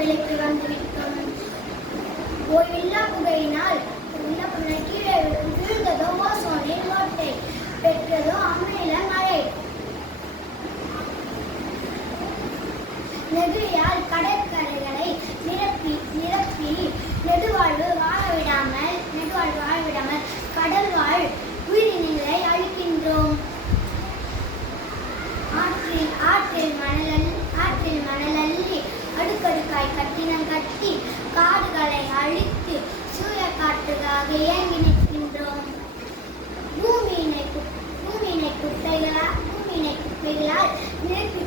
விலைக்கு வந்துவிட்டோம். ஓய்வில்லா புகையினால் கீழே விழுந்ததோ ஓசோனின் ஓட்டை, பெற்றதோ அமில மழை. நெகிழியால் கடற்கரைகளை நிரப்பி நெடுவாழ்வு வாழவிடாமல் கடல் வாழ் உயிரினங்களை அழிக்கின்றோம். ஆற்றில் மணல் அள்ளி அடுக்கடுக்காய் கட்டினம் கட்டி காடுகளை அழித்து சூறைக்காற்றுக்காக இயங்கி நிற்கின்றோம். பூமியினை குப்பைகளால் நிரப்பி